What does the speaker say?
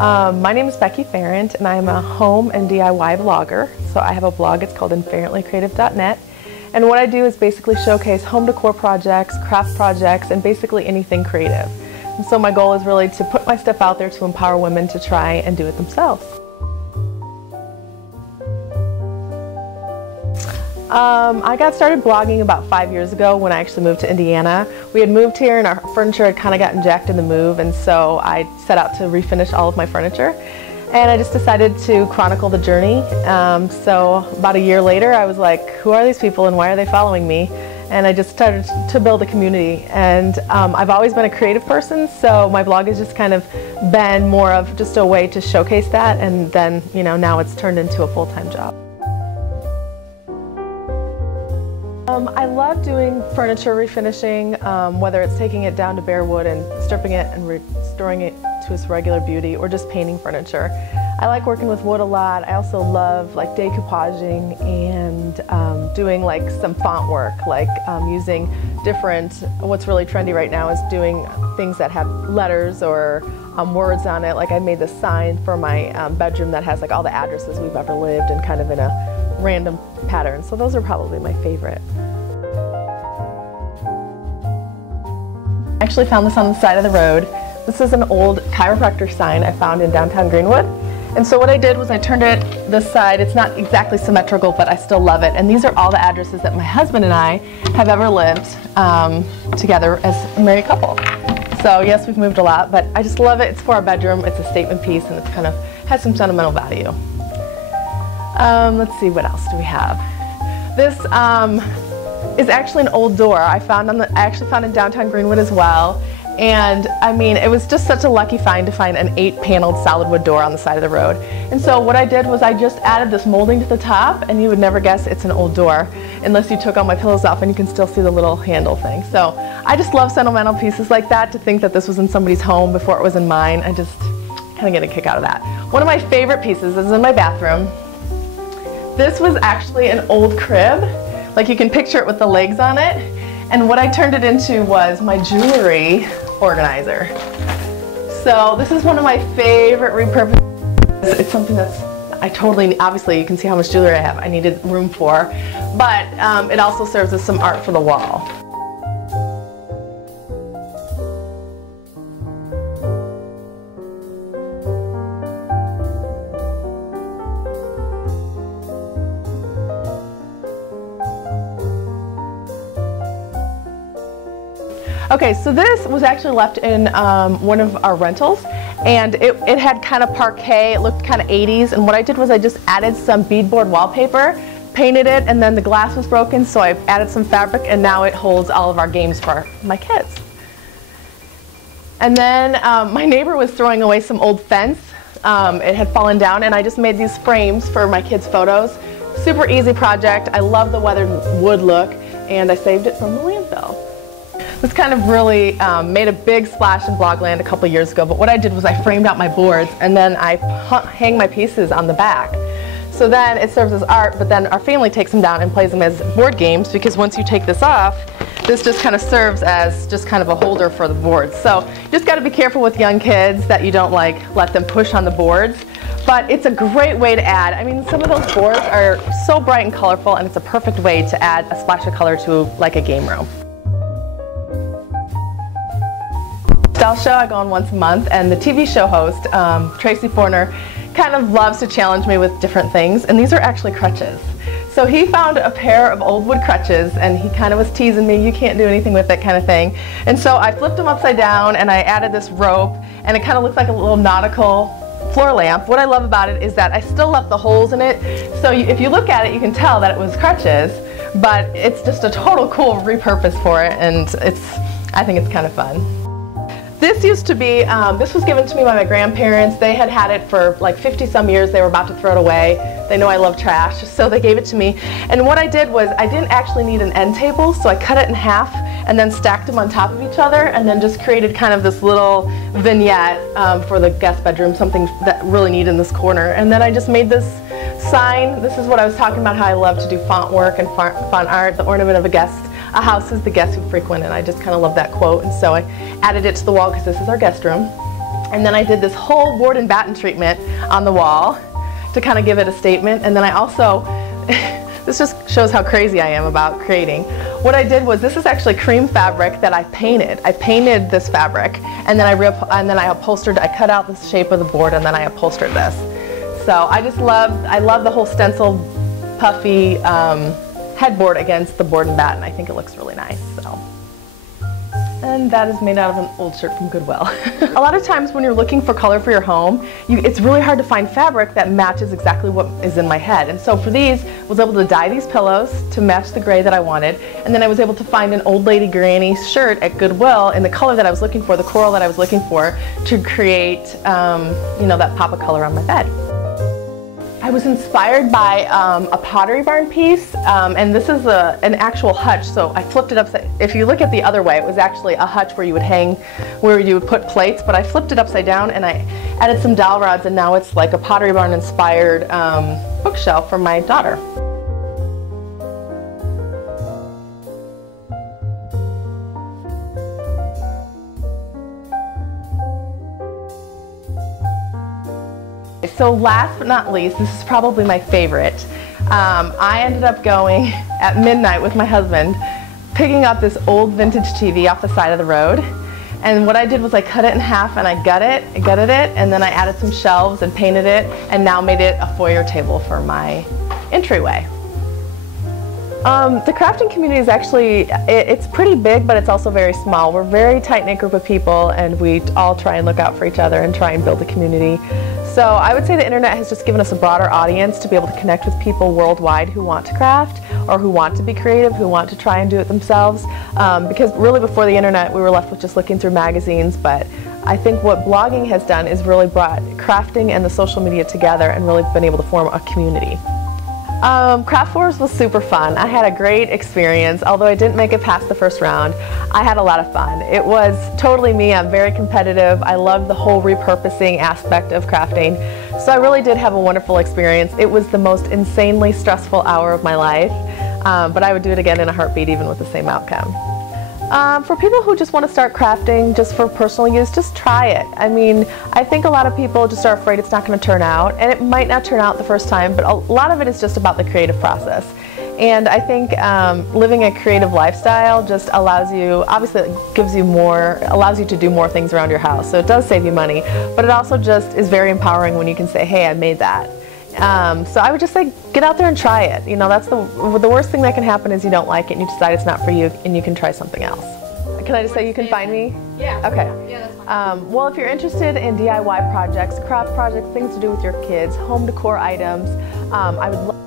My name is Becky Farrant, and I'm a home and DIY blogger. So I have a blog, it's called inferentlycreative.net. And what I do is basically showcase home decor projects, craft projects, and basically anything creative. And so my goal is really to put my stuff out there to empower women to try and do it themselves. I got started blogging about 5 years ago when I actually moved to Indiana. We had moved here and our furniture had kind of gotten jacked in the move, and so I set out to refinish all of my furniture. And I just decided to chronicle the journey. So about a year later I was like, who are these people and why are they following me? And I just started to build a community. And I've always been a creative person, so my blog has just kind of been more of just a way to showcase that, and then, you know, now it's turned into a full-time job. I love doing furniture refinishing, whether it's taking it down to bare wood and stripping it and restoring it to its regular beauty, or just painting furniture. I like working with wood a lot. I also love like decoupaging and doing like some font work, like using different, what's really trendy right now is doing things that have letters or words on it. Like I made this sign for my bedroom that has like all the addresses we've ever lived and kind of in a random pattern. So those are probably my favorite. I actually found this on the side of the road. This is an old chiropractor sign I found in downtown Greenwood. And so what I did was I turned it this side. It's not exactly symmetrical, but I still love it. And these are all the addresses that my husband and I have ever lived together as a married couple. So yes, we've moved a lot, but I just love it. It's for our bedroom. It's a statement piece, and it's kind of has some sentimental value. Let's see, what else do we have? This is actually an old door I actually found in downtown Greenwood as well. And I mean, it was just such a lucky find to find an 8-paneled solid wood door on the side of the road. And so what I did was I just added this molding to the top, and you would never guess it's an old door unless you took all my pillows off, and you can still see the little handle thing. So I just love sentimental pieces like that. To think that this was in somebody's home before it was in mine, I just kind of get a kick out of that. One of my favorite pieces is in my bathroom. This was actually an old crib. Like you can picture it with the legs on it. And what I turned it into was my jewelry organizer. So this is one of my favorite repurposes. It's something that's, obviously you can see how much jewelry I have. I needed room for, but it also serves as some art for the wall. Okay, so this was actually left in one of our rentals, and it had kind of parquet. It looked kind of 80s, and what I did was I just added some beadboard wallpaper, painted it, and then the glass was broken, so I added some fabric, and now it holds all of our games for my kids. And then my neighbor was throwing away some old fence. It had fallen down, and I just made these frames for my kids' photos. Super easy project. I love the weathered wood look, and I saved it from the landfill. This kind of really made a big splash in Blogland a couple years ago, but what I did was I framed out my boards, and then I hang my pieces on the back. So then it serves as art, but then our family takes them down and plays them as board games, because once you take this off, this just kind of serves as just kind of a holder for the boards. So you just got to be careful with young kids that you don't like let them push on the boards. But it's a great way to add. I mean, some of those boards are so bright and colorful, and it's a perfect way to add a splash of color to like a game room. Style show I go on once a month, and the TV show host, Tracy Forner, kind of loves to challenge me with different things, and these are actually crutches. So he found a pair of old wood crutches, and he kind of was teasing me, you can't do anything with it kind of thing. And so I flipped them upside down, and I added this rope, and it kind of looks like a little nautical floor lamp. What I love about it is that I still left the holes in it, so if you look at it, you can tell that it was crutches, but it's just a total cool repurpose for it, and I think it's kind of fun. This used to be, this was given to me by my grandparents. They had had it for like 50-some years. They were about to throw it away. They know I love trash, so they gave it to me. And what I did was I didn't actually need an end table, so I cut it in half and then stacked them on top of each other, and then just created kind of this little vignette for the guest bedroom, something that really neat in this corner. And then I just made this sign. This is what I was talking about, how I love to do font work and font art. The ornament of a house is the guests who frequent, and I just kind of love that quote, and so I added it to the wall because this is our guest room. And then I did this whole board and batten treatment on the wall to kind of give it a statement. And then I also, this just shows how crazy I am about creating. What I did was, this is actually cream fabric that I painted. I painted this fabric, and then I upholstered, I cut out the shape of the board, and then I upholstered this. So I love the whole stencil puffy headboard against the board and batten. I think it looks really nice. So. And that is made out of an old shirt from Goodwill. A lot of times when you're looking for color for your home, it's really hard to find fabric that matches exactly what is in my head. And so for these, I was able to dye these pillows to match the gray that I wanted. And then I was able to find an old lady granny shirt at Goodwill in the color that I was looking for, the coral that I was looking for, to create you know, that pop of color on my bed. I was inspired by a Pottery Barn piece, and this is an actual hutch, so I flipped it upside. If you look at the other way, it was actually a hutch where you would hang, where you would put plates, but I flipped it upside down and I added some dowel rods, and now it's like a Pottery Barn inspired bookshelf for my daughter. So last but not least, this is probably my favorite. I ended up going at midnight with my husband, picking up this old vintage TV off the side of the road. And what I did was I cut it in half and I gutted it, and then I added some shelves and painted it, and now made it a foyer table for my entryway. The crafting community is actually, it's pretty big, but it's also very small. We're a very tight-knit group of people, and we all try and look out for each other and try and build a community. So I would say the internet has just given us a broader audience to be able to connect with people worldwide who want to craft, or who want to be creative, who want to try and do it themselves. Because really before the internet, we were left with just looking through magazines, but I think what blogging has done is really brought crafting and the social media together and really been able to form a community. Craft Wars was super fun. I had a great experience. Although I didn't make it past the first round, I had a lot of fun. It was totally me. I'm very competitive. I love the whole repurposing aspect of crafting. So I really did have a wonderful experience. It was the most insanely stressful hour of my life, but I would do it again in a heartbeat, even with the same outcome. For people who just want to start crafting just for personal use, just try it. I mean, I think a lot of people just are afraid it's not going to turn out, and it might not turn out the first time, but a lot of it is just about the creative process. And I think living a creative lifestyle just allows you, obviously it gives you more, allows you to do more things around your house, so it does save you money, but it also just is very empowering when you can say, hey, I made that. So I would just say, get out there and try it. You know, that's the worst thing that can happen is you don't like it and you decide it's not for you, and you can try something else. Can I just say you can find me? Yeah. Okay. Yeah, that's fine. Well, if you're interested in DIY projects, craft projects, things to do with your kids, home decor items, I would love